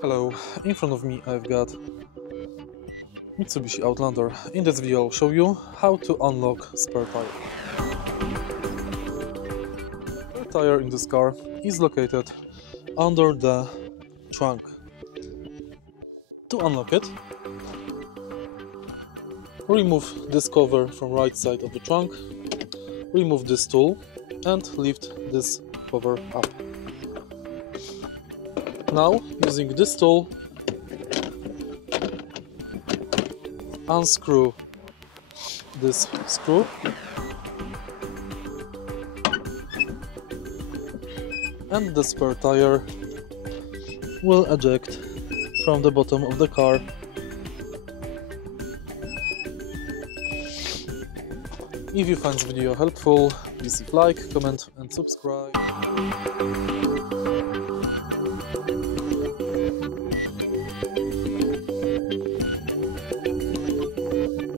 Hello, in front of me I've got Mitsubishi Outlander. In this video I'll show you how to unlock spare tire. Spare tire in this car is located under the trunk. To unlock it, remove this cover from right side of the trunk, remove this tool and lift this cover up. Now, using this tool, unscrew this screw and the spare tire will eject from the bottom of the car. If you find this video helpful, please leave like, comment and subscribe.